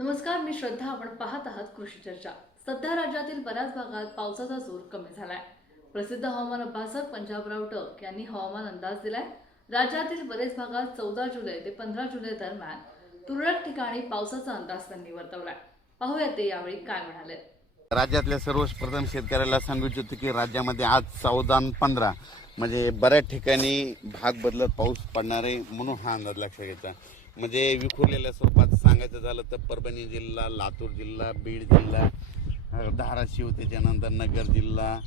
नमस्कार मी श्रद्धा. आपण पाहत आहात कृषी चर्चा. सध्या राज्यातील बऱ्याच भागात पावसाचा जोर कमी झालाय. प्रसिद्ध हवामान अभ्यासक पंजाबराव टक यांनी हवामान अंदाज दिलाय. राज्यातील बरेच भागात चौदा जुलै ते पंधरा जुलै दरम्यान तुरळक ठिकाणी पावसाचा अंदाज त्यांनी वर्तवलाय. पाहूया ते यावेळी काय म्हणाले. राज्यातल्या सर्वप्रथम शेतकऱ्याला सांगू इच्छितो की राज्यामध्ये आज चौदा पंधरा. म्हणजे बऱ्याच ठिकाणी भाग बदलत पाऊस पडणार आहे म्हणून हा अंदाज लक्षात घ्यायचा म्हणजे विखुरलेल्या स्वरूपात सांगायचं झालं तर परभणी जिल्हा लातूर जिल्हा बीड जिल्हा धाराशिव त्याच्यानंतर नगर जिल्हा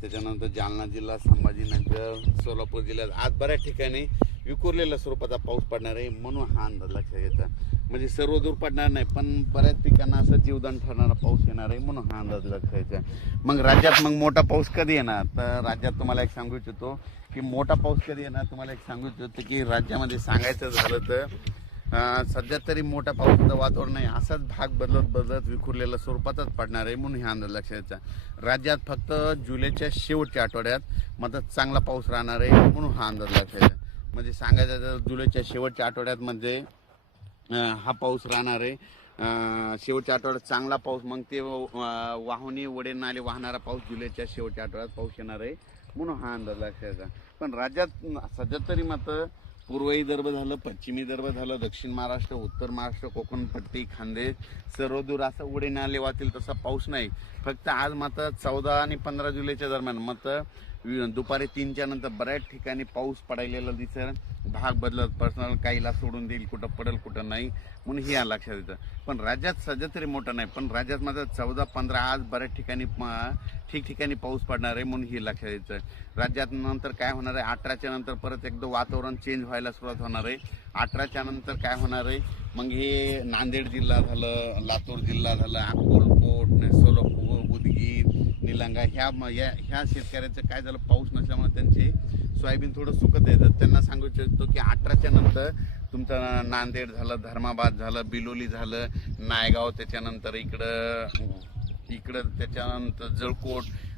त्याच्यानंतर जालना जिल्हा संभाजीनगर सोलापूर जिल्ह्यात. आज बऱ्याच ठिकाणी विखुरलेल्या स्वरूपाचा पाऊस पडणार आहे म्हणून हा अंदाज लक्षात घ्यायचा म्हणजे सर्व दूर पडणार नाही पण बऱ्याच पिकांना असं जीवदान ठरणारा पाऊस येणार आहे म्हणून हा अंदाज लक्षात घ्यायचा मग राज्यात मग मोठा पाऊस कधी येणार? तर राज्यात तुम्हाला एक सांगू इच्छितो की मोठा पाऊस कधी येणार? तुम्हाला एक सांगू इच्छितो की राज्यामध्ये सांगायचं झालं तर सध्या तरी मोठा पावसाचं वातावरण नाही असाच भाग बदलत बदलत विखुरलेल्या स्वरूपातच पडणार आहे म्हणून हा अंदाज लक्षात द्यायचा राज्यात फक्त जुलैच्या शेवटच्या आठवड्यात मात्र चांगला पाऊस राहणार आहे म्हणून हा अंदाज लक्षात घ्यायचा म्हणजे सांगायचं तर जुलैच्या शेवटच्या आठवड्यात म्हणजे हा पाऊस राहणार आहे. शेवटच्या आठवड्यात चांगला पाऊस मग ते अं, वाहुनी वडे नाले वाहणारा पाऊस जुलैच्या शेवटच्या आठवड्यात पाऊस येणार आहे म्हणून हा अंदाज लक्षात पण राज्यात सध्या तरी मात्र पूर्व विदर्भ झालं पश्चिमी विदर्भ झालं दक्षिण महाराष्ट्र उत्तर महाराष्ट्र कोकणपट्टी खानदेश सर्व दूर असं उडे नाले वाहतील तसा पाऊस नाही. फक्त आज मात्र चौदा आणि पंधरा जुलैच्या दरम्यान मात्र दुपारी तीनच्या नंतर बऱ्याच ठिकाणी पाऊस पडायलेला दिसेल. भाग बदलत पर्सनल काहीला सोडून देईल कुठं पडेल कुठं नाही. म्हणून हे लक्षात येतं. पण राज्यात सध्या तरी मोठं नाही. पण राज्यात माझं चौदा पंधरा आज बऱ्याच ठिकाणी म- ठिकठिकाणी पाऊस पडणार आहे म्हणून हे लक्षात येतं. राज्यात नंतर काय होणार आहे? अठराच्या नंतर परत एकदा वातावरण चेंज व्हायला सुरुवात होणार आहे. अठराच्या नंतर काय होणार आहे? मग हे नांदेड जिल्हा झालं लातूर जिल्हा झालं अकोलकोट सोलापूर निलंगा. ह्या म- या ह्या शेतकऱ्यांचं काय झालं? पाऊस नसल्यामुळे त्यांचे सोयाबीन थोडं सुकत येतं त्यांना सांगू इच्छितो की अठराच्या नंतर तुमचं नांदेड झालं धर्माबाद झालं बिलोली झालं नायगाव त्याच्यानंतर इकडं इकडं त्याच्यानंतर जळकोट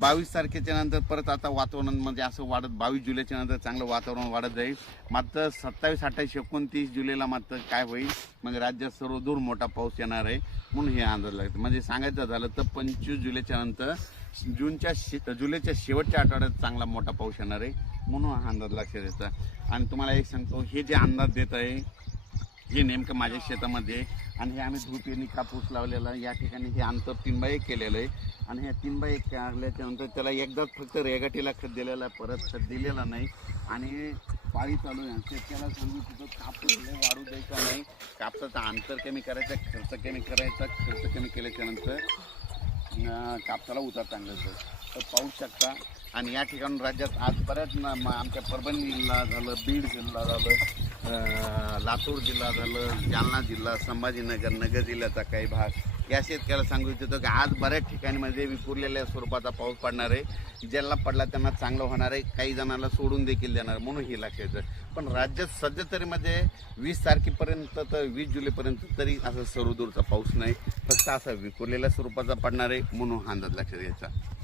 बावीस तारखेच्या नंतर परत आता वातावरण म्हणजे असं वाढत बावीस जुलैच्या नंतर चांगलं वातावरण वाढत जाईल. मात्र सत्तावीस अठ्ठावीस एकोणतीस जुलैला मात्र काय होईल? म्हणजे राज्यात सर्व दूर मोठा पाऊस येणार आहे म्हणून हे अंदाज लागतं. म्हणजे सांगायचं झालं तर पंचवीस जुलैच्या नंतर जूनच्या शे जुलैच्या शेवटच्या आठवड्यात चांगला मोठा पाऊस येणार आहे म्हणून हा अंदाज लक्षात येतं. आणि तुम्हाला एक सांगतो हे जे अंदाज देत आहे हे नेमकं माझ्या शेतामध्ये आणि हे आम्ही धूप कापूस लावलेला आहे. या ठिकाणी हे अंतर तीन बाय एक केलेलं आहे. आणि ह्या तीन बाय एक काढल्याच्या नंतर त्याला एकदाच फक्त रेगाटीला खत दिलेला आहे. परत खत दिलेला नाही. आणि पाळी चालू आहे. शेतकऱ्याला सांगू तिथं कापूस वाढू द्यायचा नाही. कापसाचं अंतर कमी करायचं खर्च कमी करायचा. खर्च कमी केल्याच्यानंतर कापसाला उतार चांगलं तर पाहू शकता. आणि या ठिकाणी राज्यात आज बऱ्याच आमच्या परभणी जिल्हा झालं बीड जिल्हा झालं. लातूर जिल्हा झालं जालना जिल्हा संभाजीनगर नगर जिल्ह्याचा काही भाग. या शेतकऱ्याला सांगू इच्छितो की आज बऱ्याच ठिकाणी म्हणजे विखुरलेल्या स्वरूपाचा पाऊस पडणार आहे. ज्यांना पडला त्यांना चांगलं होणार आहे. काही जणांना सोडून देखील देणार म्हणून हे लक्षात पण राज्यात सध्या तरी मध्ये वीस तारखेपर्यंत तर वीस जुलैपर्यंत तरी असं सर्वदूरचा पाऊस नाही. फक्त असा विखुरलेल्या स्वरूपाचा पडणार आहे म्हणून हा अंदाज लक्षात घ्यायचा.